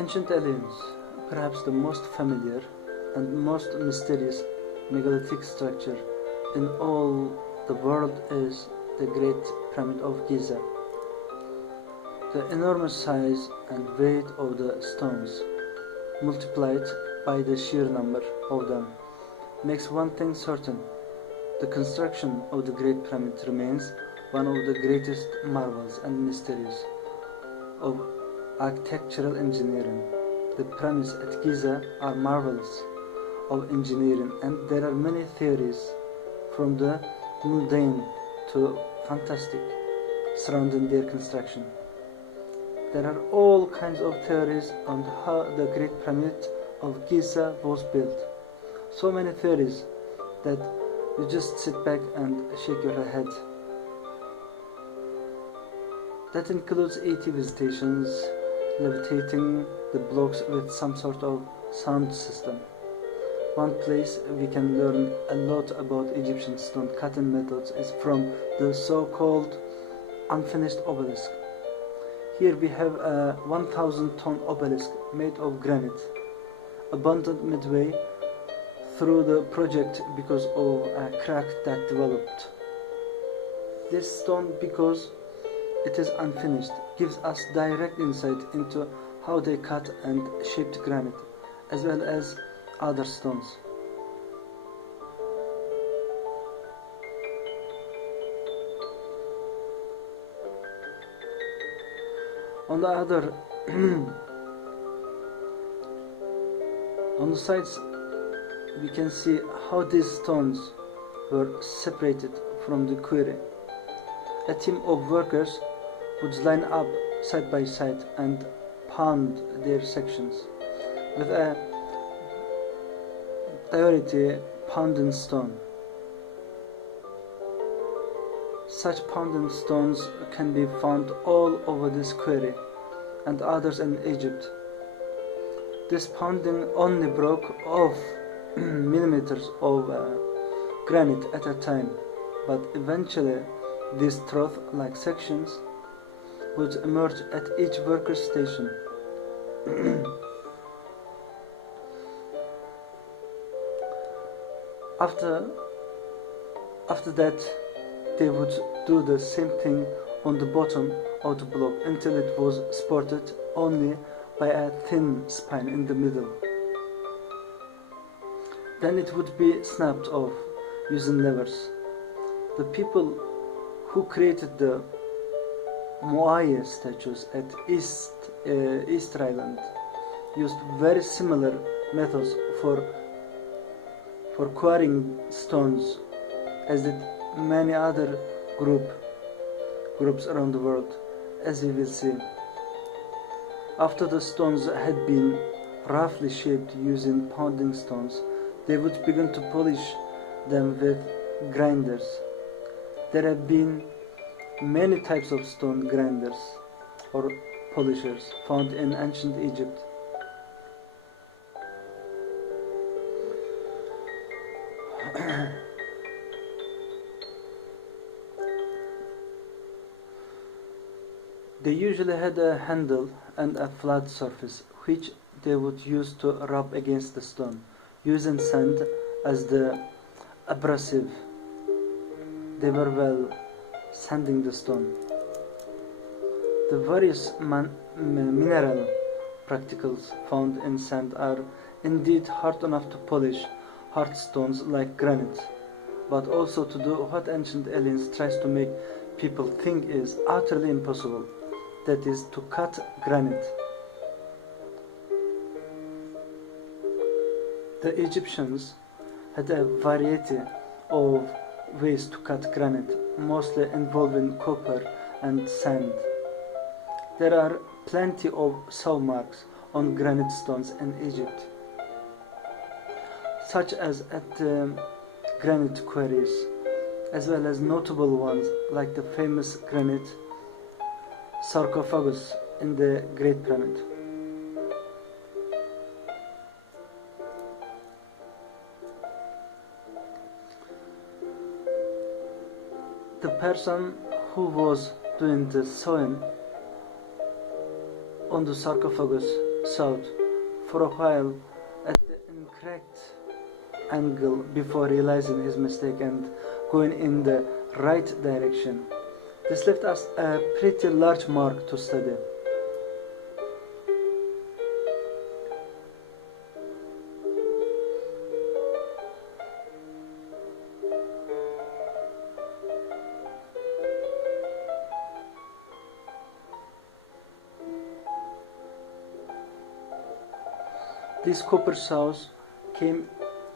Ancient aliens, perhaps the most familiar and most mysterious megalithic structure in all the world is the Great Pyramid of Giza. The enormous size and weight of the stones, multiplied by the sheer number of them, makes one thing certain: the construction of the Great Pyramid remains one of the greatest marvels and mysteries of architectural engineering. The pyramids at Giza are marvels of engineering, and there are many theories, from the mundane to fantastic, surrounding their construction. There are all kinds of theories on how the Great Pyramid of Giza was built. So many theories that you just sit back and shake your head. That includes 80 visitations, levitating the blocks with some sort of sound system. One place we can learn a lot about Egyptian stone cutting methods is from the so-called unfinished obelisk. Here we have a 1,000-ton obelisk made of granite, abandoned midway through the project because of a crack that developed. This stone, because it is unfinished, gives us direct insight into how they cut and shaped granite, as well as other stones. On the other, on the sides, we can see how these stones were separated from the quarry. A team of workers would line up side by side and pound their sections with a diorite pounding stone. Such pounding stones can be found all over this quarry and others in Egypt. This pounding only broke off millimeters of granite at a time, but eventually these trough-like sections would emerge at each worker's station. After that, they would do the same thing on the bottom of the block until it was supported only by a thin spine in the middle. Then it would be snapped off using levers. The people who created the Moai statues at Easter Island used very similar methods for quarrying stones, as did many other groups around the world, as we will see. After the stones had been roughly shaped using pounding stones, they would begin to polish them with grinders. There have been many types of stone grinders or polishers found in ancient Egypt. They usually had a handle and a flat surface, which they would use to rub against the stone, using sand as the abrasive. They were well sanding the stone. The various mineral particles found in sand are indeed hard enough to polish hard stones like granite, but also to do what ancient aliens tries to make people think is utterly impossible, that is, to cut granite. The Egyptians had a variety of ways to cut granite, mostly involving copper and sand. There are plenty of saw marks on granite stones in Egypt, such as at granite quarries, as well as notable ones like the famous granite sarcophagus in the Great Pyramid. The person who was doing the sewing on the sarcophagus south for a while at the incorrect angle before realizing his mistake and going in the right direction. This left us a pretty large mark to study. These copper saws came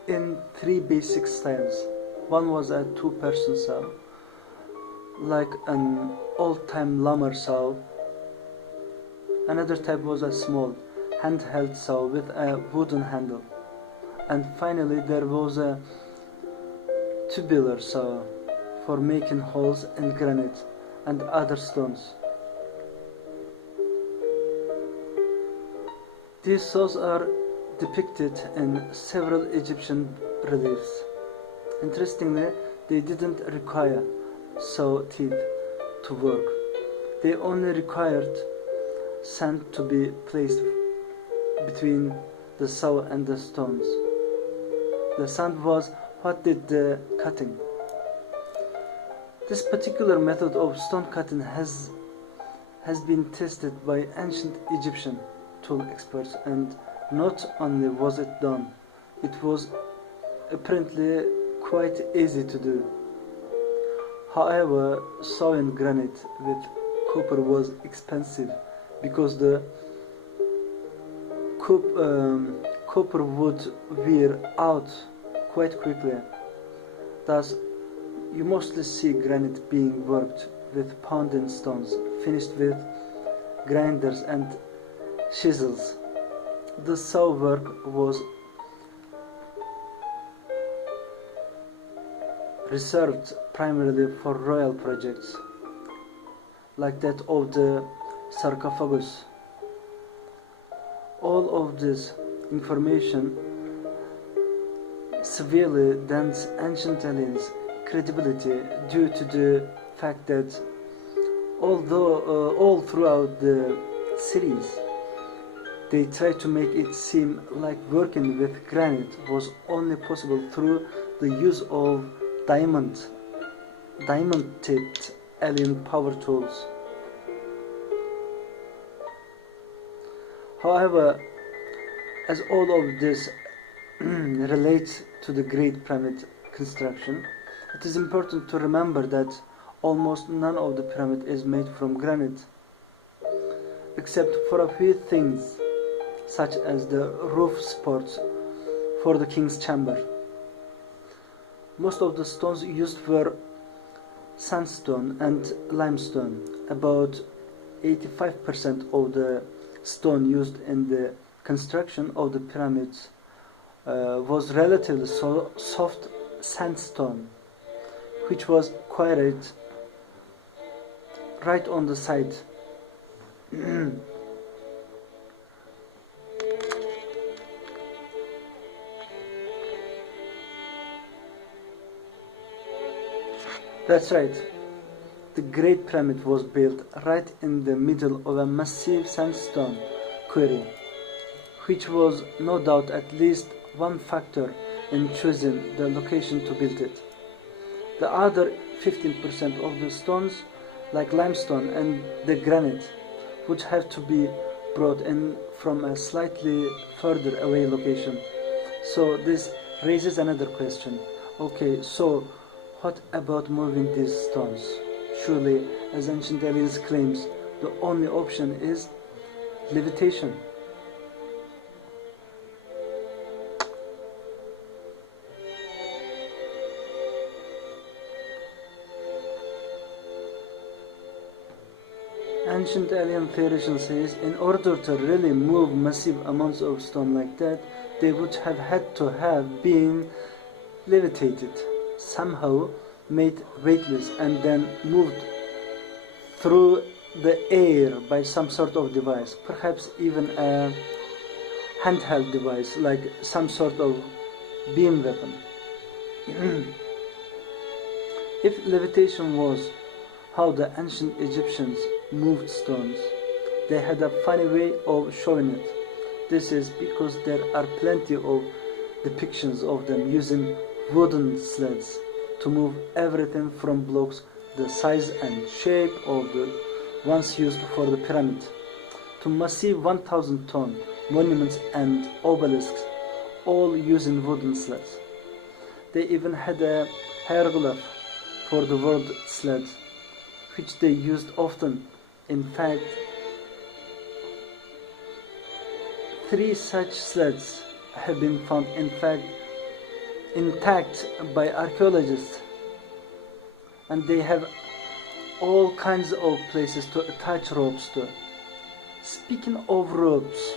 in three basic styles. One was a two-person saw, like an old-time lumber saw. Another type was a small, handheld saw with a wooden handle. And finally there was a tubular saw for making holes in granite and other stones. These saws are depicted in several Egyptian reliefs. Interestingly, they didn't require saw teeth to work. They only required sand to be placed between the saw and the stones. The sand was what did the cutting. This particular method of stone cutting has been tested by ancient Egyptian tool experts, and not only was it done, it was apparently quite easy to do. However, sawing granite with copper was expensive because the copper would wear out quite quickly. Thus, you mostly see granite being worked with pounding stones, finished with grinders and chisels. The saw work was reserved primarily for royal projects, like that of the sarcophagus. All of this information severely dents ancient aliens' credibility due to the fact that although all throughout the series they try to make it seem like working with granite was only possible through the use of diamond-tipped alien power tools. However, as all of this relates to the Great Pyramid construction, it is important to remember that almost none of the pyramid is made from granite, except for a few things, such as the roof supports for the king's chamber. Most of the stones used were sandstone and limestone. About 85% of the stone used in the construction of the pyramids was relatively soft sandstone, which was quarried right on the site. That's right. The Great Pyramid was built right in the middle of a massive sandstone quarry, which was no doubt at least one factor in choosing the location to build it. The other 15% of the stones, like limestone and the granite, would have to be brought in from a slightly further away location. So this raises another question. Okay, so what about moving these stones? Surely, as ancient aliens claims, the only option is levitation. Ancient alien theorization says in order to really move massive amounts of stone like that, they would have had to have been levitated, somehow made weightless and then moved through the air by some sort of device, perhaps even a handheld device like some sort of beam weapon. If levitation was how the ancient Egyptians moved stones, they had a funny way of showing it. This is because there are plenty of depictions of them using wooden sleds to move everything from blocks the size and shape of the ones used for the pyramid to massive 1,000-ton monuments and obelisks, all using wooden sleds. They even had a hieroglyph for the word sled, which they used often. In fact, 3 such sleds have been found intact by archaeologists, and they have all kinds of places to attach ropes to. Speaking of ropes,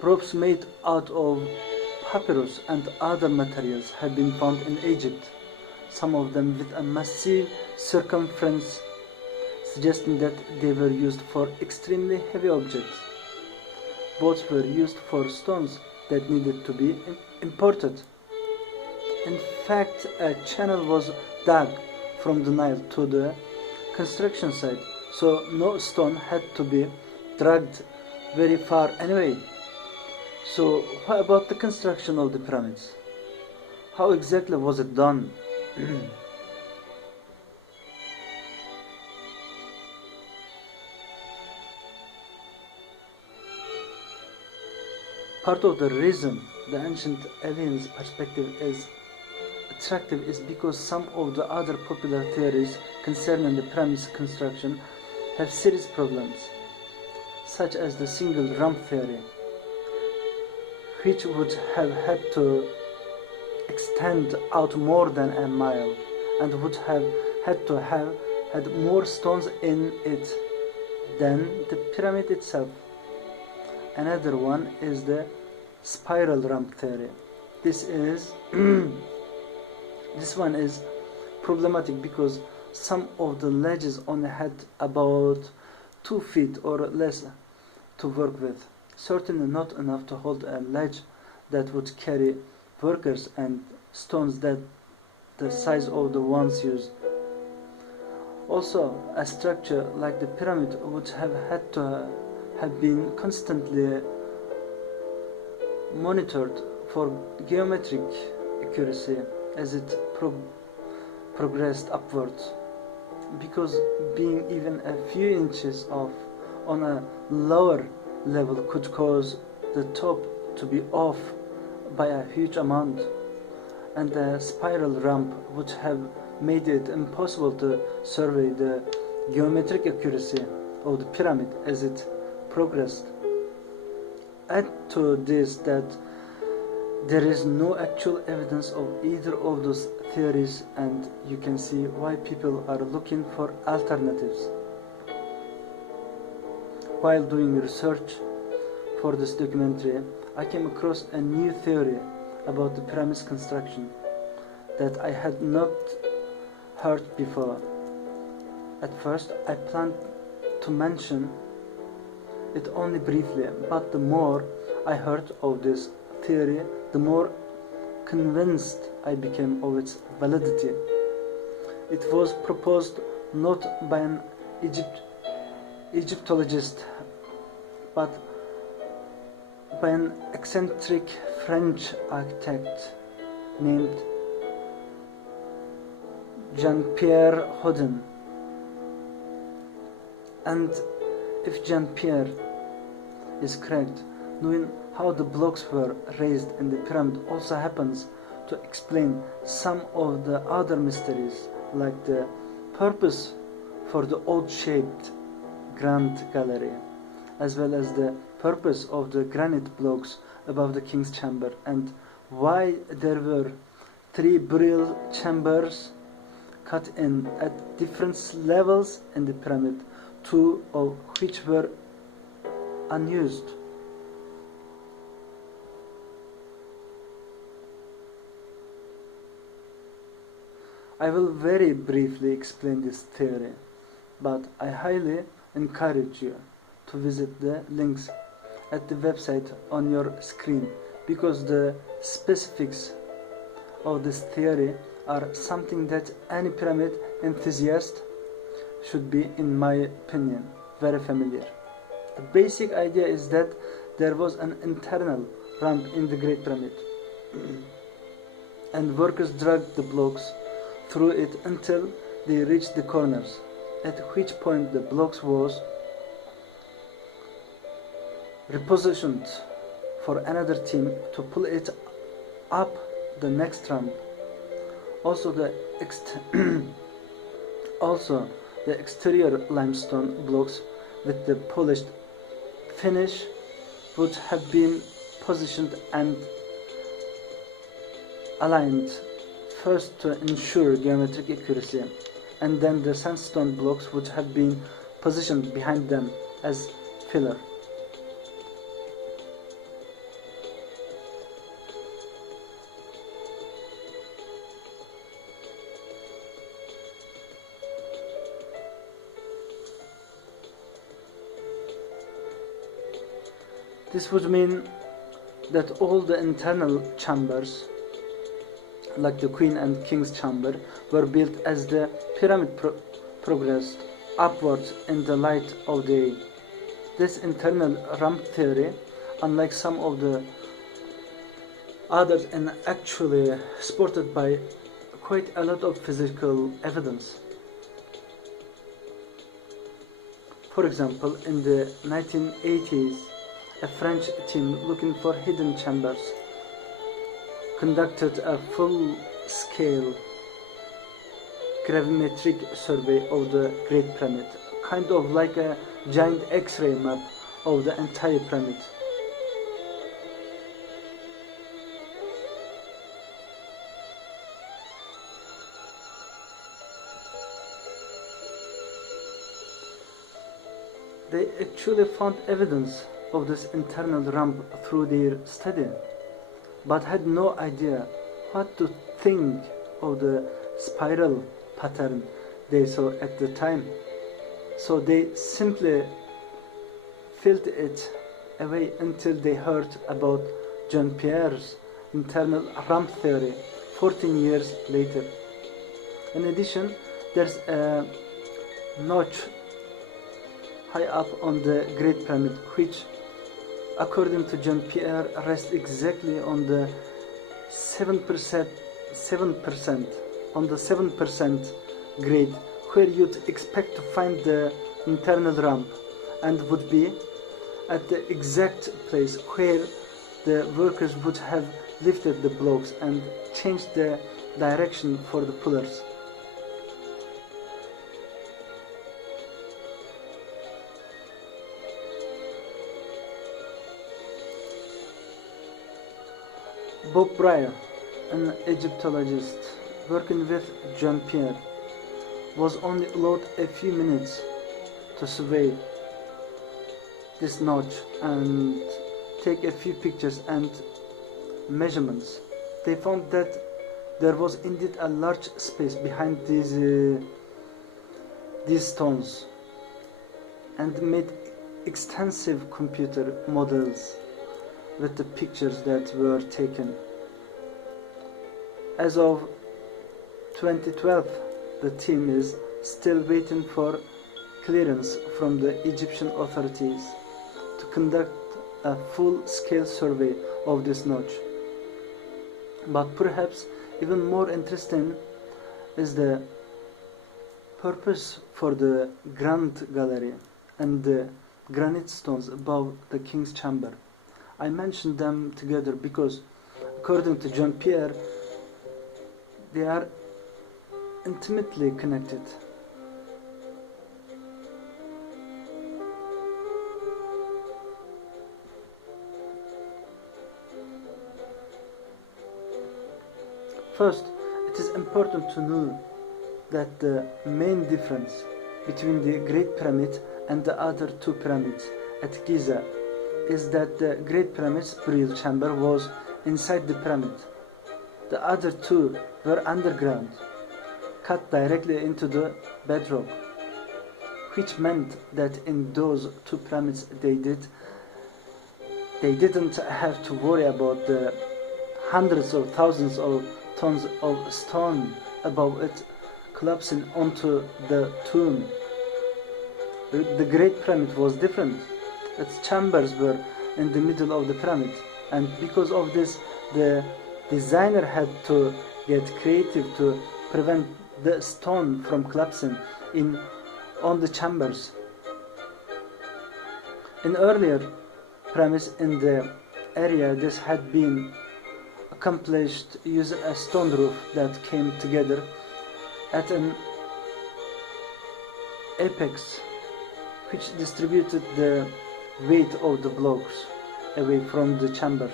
ropes made out of papyrus and other materials have been found in Egypt, some of them with a massive circumference, suggesting that they were used for extremely heavy objects. Boats were used for stones that needed to be imported. In fact, a channel was dug from the Nile to the construction site, so no stone had to be dragged very far anyway. So what about the construction of the pyramids? How exactly was it done? Part of the reason the ancient aliens perspective is attractive is because some of the other popular theories concerning the pyramid's construction have serious problems, such as the single ramp theory, which would have had to extend out more than a mile and would have had to have had more stones in it than the pyramid itself. Another one is the spiral ramp theory. This one is problematic because some of the ledges only had about 2 feet or less to work with, certainly not enough to hold a ledge that would carry workers and stones that the size of the ones used. Also, a structure like the pyramid would have had to have been constantly monitored for geometric accuracy as it progressed upwards, because being even a few inches off on a lower level could cause the top to be off by a huge amount, and the spiral ramp would have made it impossible to survey the geometric accuracy of the pyramid as it progressed. Add to this that there is no actual evidence of either of those theories, and you can see why people are looking for alternatives. While doing research for this documentary, I came across a new theory about the pyramid's construction that I had not heard before. At first, I planned to mention it only briefly, but the more I heard of this theory, the more convinced I became of its validity. It was proposed not by an Egyptologist, but by an eccentric French architect named Jean-Pierre Houdin. And if Jean-Pierre is correct, knowing how the blocks were raised in the pyramid also happens to explain some of the other mysteries, like the purpose for the odd-shaped grand gallery, as well as the purpose of the granite blocks above the king's chamber, and why there were 3 burial chambers cut in at different levels in the pyramid, 2 of which were unused. I will very briefly explain this theory, but I highly encourage you to visit the links at the website on your screen, because the specifics of this theory are something that any pyramid enthusiast should be, in my opinion, very familiar. The basic idea is that there was an internal ramp in the Great Pyramid and workers dragged the blocks through it until they reached the corners, at which point the blocks was repositioned for another team to pull it up the next ramp. Also the exterior limestone blocks with the polished finish would have been positioned and aligned first to ensure geometric accuracy, and then the sandstone blocks would have been positioned behind them as filler. This would mean that all the internal chambers, like the Queen and King's chamber, were built as the pyramid progressed upwards in the light of day. This internal ramp theory, unlike some of the others, and actually supported by quite a lot of physical evidence. For example, in the 1980s, a French team looking for hidden chambers conducted a full-scale gravimetric survey of the Great Pyramid, kind of like a giant X-ray map of the entire pyramid. They actually found evidence of this internal ramp through their study, but had no idea what to think of the spiral pattern they saw at the time. So they simply filled it away until they heard about John Pierre's internal ramp theory 14 years later. In addition, there's a notch high up on the Great Pyramid which, according to John Pierre, rests exactly on the 7% grade where you'd expect to find the internal ramp, and would be at the exact place where the workers would have lifted the blocks and changed the direction for the pullers. Bob Breyer, an Egyptologist working with John Pierre, was only allowed a few minutes to survey this notch and take a few pictures and measurements. They found that there was indeed a large space behind these stones, and made extensive computer models with the pictures that were taken. As of 2012, the team is still waiting for clearance from the Egyptian authorities to conduct a full-scale survey of this notch. But perhaps even more interesting is the purpose for the Grand Gallery and the granite stones above the King's Chamber. I mentioned them together because, according to John Pierre, they are intimately connected. First, it is important to know that the main difference between the Great Pyramid and the other two pyramids at Giza is that the Great Pyramid's burial chamber was inside the pyramid. The other two were underground, cut directly into the bedrock, which meant that in those two pyramids they did They didn't have to worry about the hundreds or thousands of tons of stone above it collapsing onto the tomb. The Great Pyramid was different. Its chambers were in the middle of the pyramid, and because of this, the designer had to get creative to prevent the stone from collapsing in on the chambers. In earlier pyramids in the area, this had been accomplished using a stone roof that came together at an apex, which distributed the weight of the blocks away from the chamber.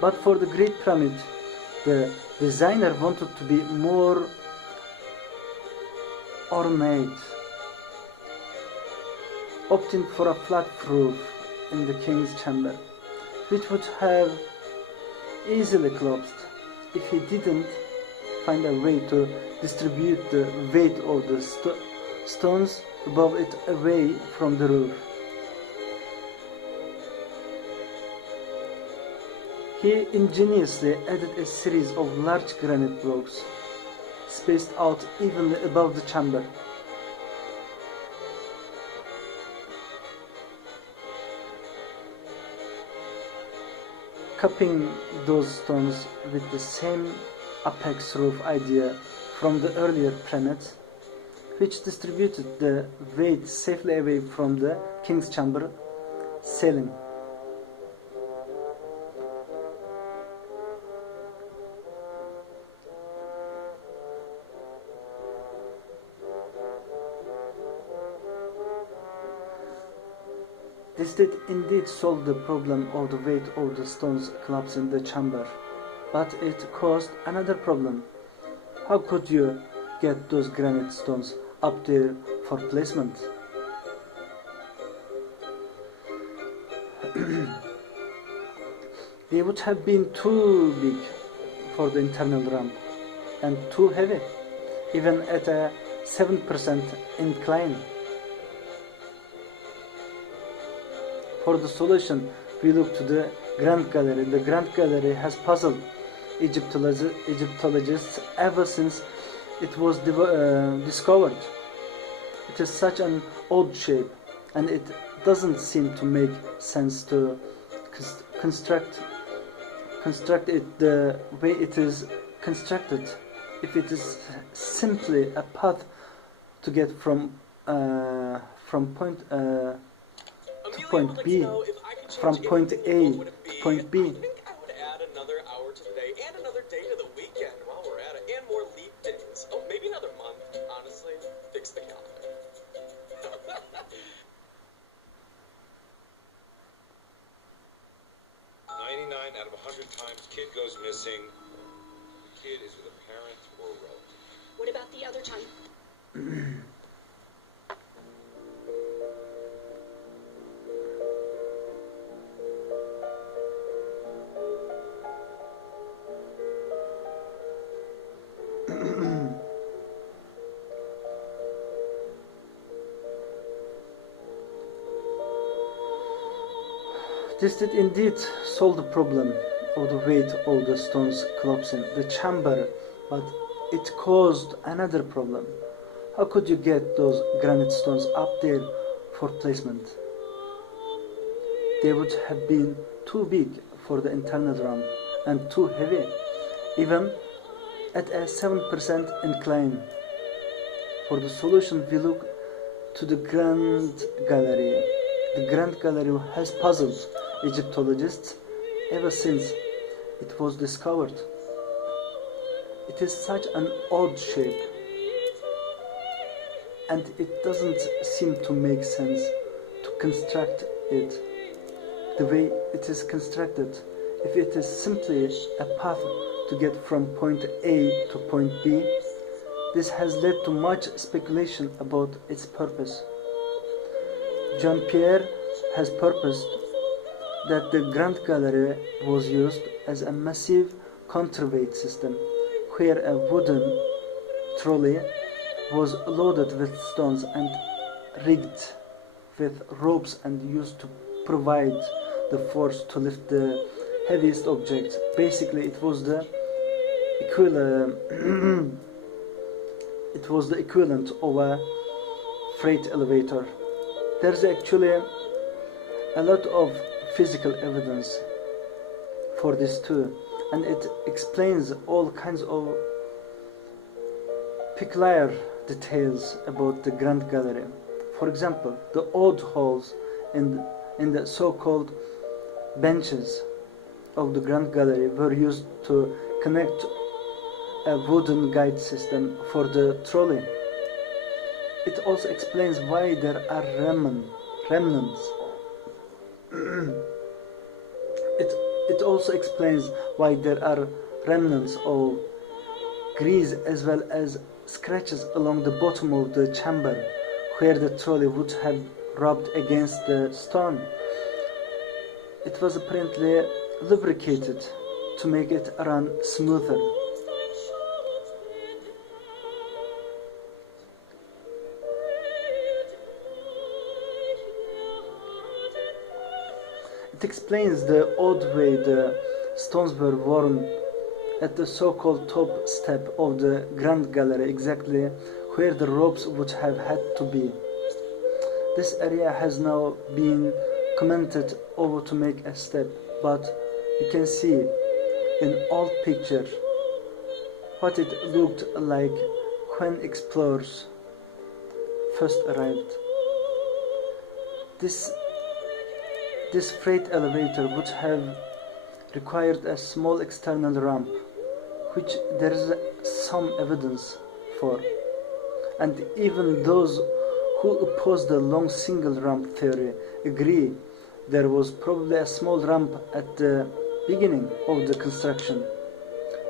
But for the Great Pyramid, the designer wanted to be more ornate, opting for a flat roof in the king's chamber, which would have easily collapsed if he didn't find a way to distribute the weight of the stones above it away from the roof. He ingeniously added a series of large granite blocks spaced out evenly above the chamber. Cupping those stones with the same apex roof idea from the earlier pyramids, which distributed the weight safely away from the king's chamber ceiling. This did indeed solve the problem of the weight of the stones collapsing the chamber, but it caused another problem. How could you get those granite stones up there for placement? They would have been too big for the internal ramp and too heavy, even at a 7% incline. For the solution, we look to the Grand Gallery. The Grand Gallery has puzzled Egyptologists ever since it was discovered. It is such an odd shape, and it doesn't seem to make sense to construct it the way it is constructed. If it is simply a path to get from point to point B, from point A to point B. I think I would add another hour to the day and another day to the weekend while we're at it, and more leap days. Oh, maybe another month, honestly. Fix the calendar. 99 out of 100 times, kid goes missing. Kid is with a parent or a relative. What about the other time? This did indeed solve the problem of the weight of the stones collapsing the chamber, but it caused another problem. How could you get those granite stones up there for placement? They would have been too big for the internal ramp and too heavy, even at a 7% incline. For the solution, we look to the Grand Gallery. The Grand Gallery has puzzled Egyptologists ever since it was discovered. It is such an odd shape, and it doesn't seem to make sense to construct it the way it is constructed. If it is simply a path to get from point A to point B, this has led to much speculation about its purpose. Jean-Pierre has purposed that the Grand Gallery was used as a massive counterweight system, where a wooden trolley was loaded with stones and rigged with ropes and used to provide the force to lift the heaviest objects. Basically, it was the equivalent of a freight elevator. There's actually a lot of physical evidence for this too, and it explains all kinds of peculiar details about the Grand Gallery. For example, the odd holes in the so-called benches of the Grand Gallery were used to connect a wooden guide system for the trolley. It also explains why there are remnants. It also explains why there are remnants of grease as well as scratches along the bottom of the chamber where the trolley would have rubbed against the stone. It was apparently lubricated to make it run smoother. It explains the odd way the stones were worn at the so-called top step of the Grand Gallery, exactly where the ropes would have had to be. This area has now been commented over to make a step, but you can see in old picture what it looked like when explorers first arrived. This freight elevator would have required a small external ramp, which there is some evidence for. And even those who oppose the long single ramp theory agree there was probably a small ramp at the beginning of the construction.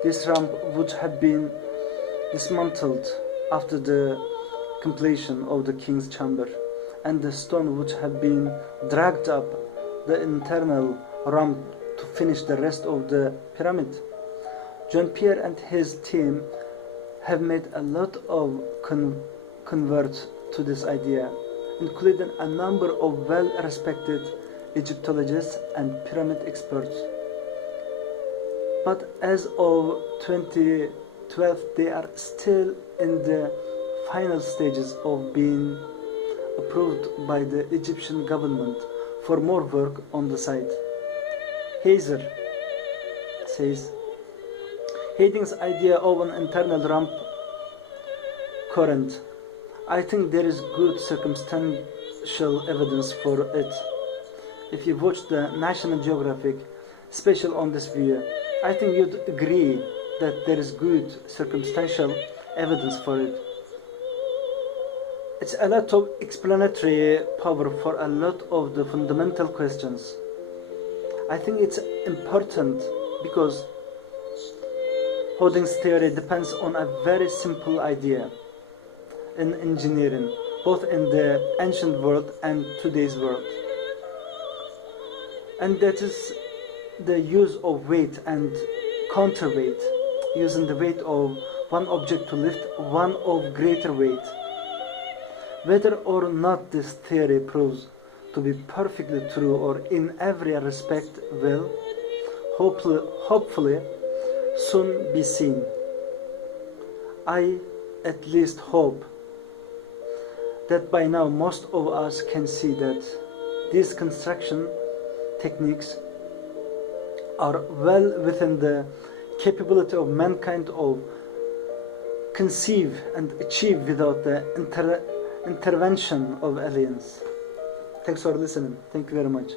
This ramp would have been dismantled after the completion of the king's chamber, and the stone would have been dragged up the internal ramp to finish the rest of the pyramid. Jean-Pierre and his team have made a lot of converts to this idea, including a number of well-respected Egyptologists and pyramid experts. But as of 2012, they are still in the final stages of being approved by the Egyptian government for more work on the site. Hazer says, Harding's idea of an internal ramp current. I think there is good circumstantial evidence for it. If you watch the National Geographic special on this view, I think you'd agree that there is good circumstantial evidence for it. It's a lot of explanatory power for a lot of the fundamental questions. I think it's important because Harding's theory depends on a very simple idea in engineering, both in the ancient world and today's world. And that is the use of weight and counterweight, using the weight of one object to lift one of greater weight. Whether or not this theory proves to be perfectly true or in every respect will, hopefully, soon be seen. I at least hope that by now most of us can see that these construction techniques are well within the capability of mankind of conceive and achieve without the intervention of aliens. Thanks for listening. Thank you very much.